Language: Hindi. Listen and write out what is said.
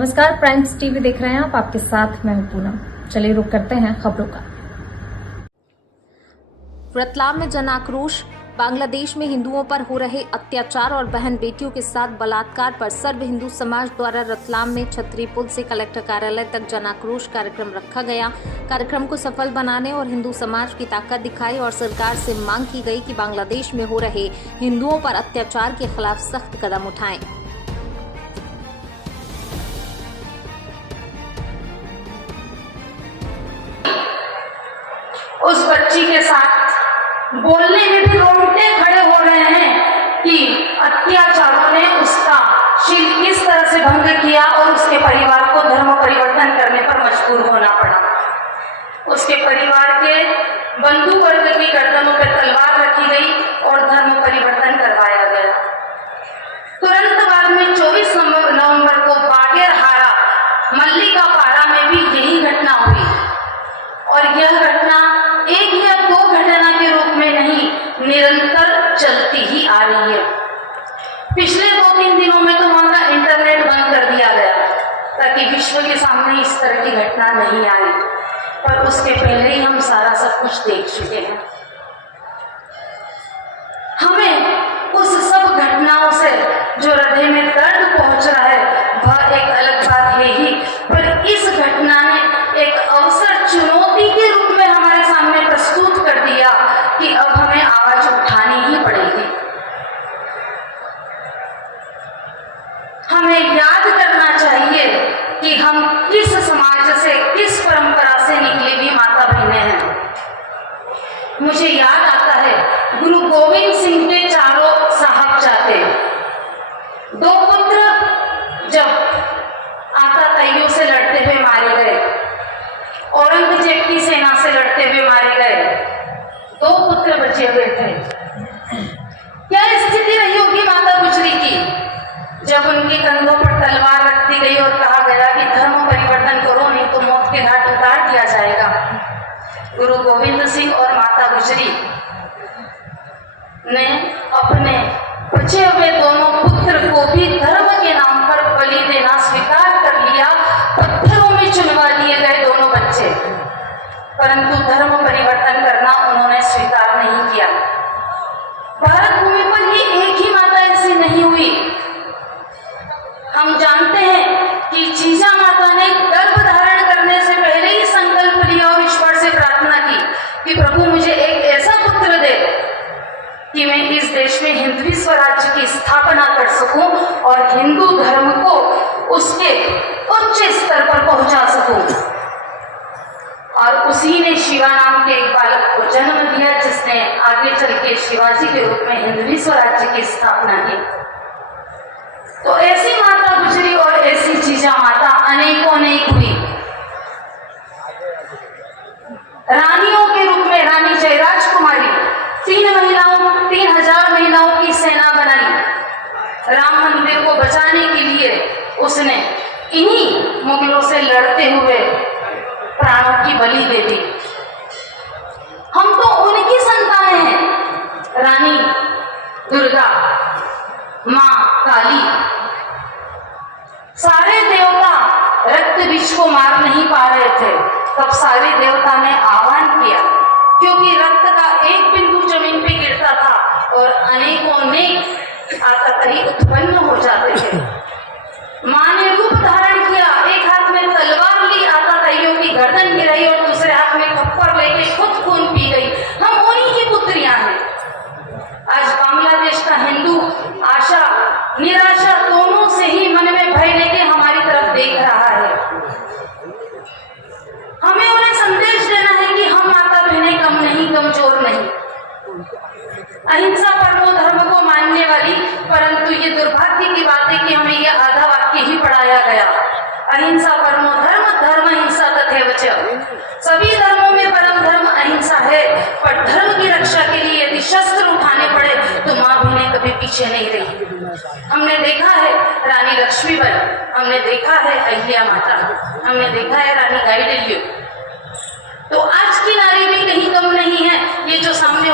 नमस्कार, प्राइम्स टीवी देख रहे हैं आप। आपके साथ मैं हूं पूनम। चलिए रुक करते हैं खबरों का। रतलाम में जन आक्रोश। बांग्लादेश में हिंदुओं पर हो रहे अत्याचार और बहन बेटियों के साथ बलात्कार पर सर्व हिंदू समाज द्वारा रतलाम में छतरी पुल से कलेक्टर कार्यालय तक जन आक्रोश कार्यक्रम रखा गया। कार्यक्रम को सफल बनाने और हिंदू समाज की ताकत दिखाई और सरकार से मांग की गई कि बांग्लादेश में हो रहे हिंदुओं पर अत्याचार के खिलाफ सख्त कदम उठाएं। उस बच्ची के साथ बोलने में भी रोंगटे खड़े हो रहे हैं कि अत्याचारों ने उसका शील किस तरह से भंग किया और उसके परिवार को धर्म परिवर्तन करने पर मजबूर होना पड़ा। उसके परिवार के बंधु वर्ग की गर्दनों पर तलवार रखी गई और धर्म परिवर्तन करवाया गया। तुरंत बाद में 24 नवंबर को बागेरहारा मल्लिका पारा में भी यही घटना हुई और यह घटना एक या दो घटना के रूप में नहीं, निरंतर चलती ही आ रही है। पिछले 2-3 दिनों में तो वहां का इंटरनेट बंद कर दिया गया ताकि विश्व के सामने इस तरह की घटना नहीं आई, पर उसके पहले ही हम सारा सब कुछ देख चुके हैं। हमें उस सब घटनाओं से जो हृदय में दर्द पहुंच रहा है वह एक अलग बात है ही, पर इस घटना ने एक अवसर चुनौती के रूप में हमारे सामने प्रस्तुत कर दिया कि अब हमें आवाज उठानी ही पड़ेगी। हमें याद करना चाहिए कि हम किस समाज से, किस परंपरा से निकली हुई माता बहनें हैं। मुझे याद आता है गुरु गोविंद सिंह के चारों साहबजादे, 2 पुत्र जब आताताइयों से लड़ते हुए मारे गए, औरंगजेब की सेना से लड़ते हुए मारे गए, 2 पुत्र बचे हुए थे। क्या स्थिति रही होगी माता गुजरी की जब उनके कंधों पर तलवार रख दी गई और कहा गया कि धर्म परिवर्तन करो नहीं तो मौत के घाट उतार दिया जाएगा। गुरु गोविंद सिंह और माता गुजरी ने अपने बचे हुए दोनों पुत्र को भी धर्म के नाम पर बलि देना स्वीकार कर लिया। पत्थरों में चुनवा दिए गए दोनों बच्चे, परंतु धर्म परिवर्तन करना उन्होंने स्वीकार नहीं किया। भारत भूमि पर ही एक ही माता ऐसी नहीं हुई। हम जानते हैं कि जीजा माता ने गर्भ धारण करने से पहले ही संकल्प लिया और ईश्वर से प्रार्थना की कि प्रभु मुझे एक ऐसा पुत्र दे कि मैं इस देश में हिंदवी स्वराज्य की स्थापना कर सकूं और हिंदू धर्म को उसके उच्च स्तर पर पहुंचा सकूं। और उसी ने शिवा नाम के एक बालक को जन्म दिया जिसने आगे चल के शिवाजी के रूप में हिंदवी स्वराज्य की स्थापना की। तो ऐसी माता गुजरी और ऐसी जीजा माता अनेकों अनेक हुई। रानियों के रूप में रानी जयराज कुमारी 3000 महिलाओं की सेना बनाई। राम मंदिर को बचाने के लिए उसने इन्हीं मुगलों से लड़ते हुए प्राणों की बलि दे दी। हम तो उनकी संतानें हैं, रानी दुर्गा, मां काली। सारे देवता रक्त बीज को मार नहीं पा रहे थे, तब सारे देवता ने आह्वान किया, क्योंकि रक्त का एक बिंदु जमीन पे गिरता था और अनेकों अनेक आतताई उत्पन्न हो जाते थे। मां ने रूप धारण किया, एक हाथ में तलवार ली, आतताइयों की गर्दन गिराई और दूसरे हाथ में खप्पर लेके खुद खून पी गई। हम उन्हीं की पुत्रियां हैं। आज बांग्लादेश का हिंदू आशा निराशा दोनों से ही मन में भय लेके हमारी तरफ देख रहा है। हमें उन्हें संदेश देना है कि हम माता बहनें कम नहीं, कमजोर नहीं। अहिंसा परमो धर्म को मानने वाली, परंतु ये दुर्भाग्य की बात है कि हमें ये आधा वाक्य ही पढ़ाया गया। अहिंसा परमो धर्म, धर्म हिंसा तथैव च। सभी धर्मों में परम धर्म अहिंसा है, पर धर्म की रक्षा के लिए यदि शस्त्र उठाने पड़े तो मां बहनें कभी पीछे नहीं रही। हमने देखा है रानी लक्ष्मीबाई, हमने देखा है अहिल्या माता, हमने देखा है रानी गाइडिन्यू। तो आज की नारी भी कहीं कम नहीं है। ये जो सामने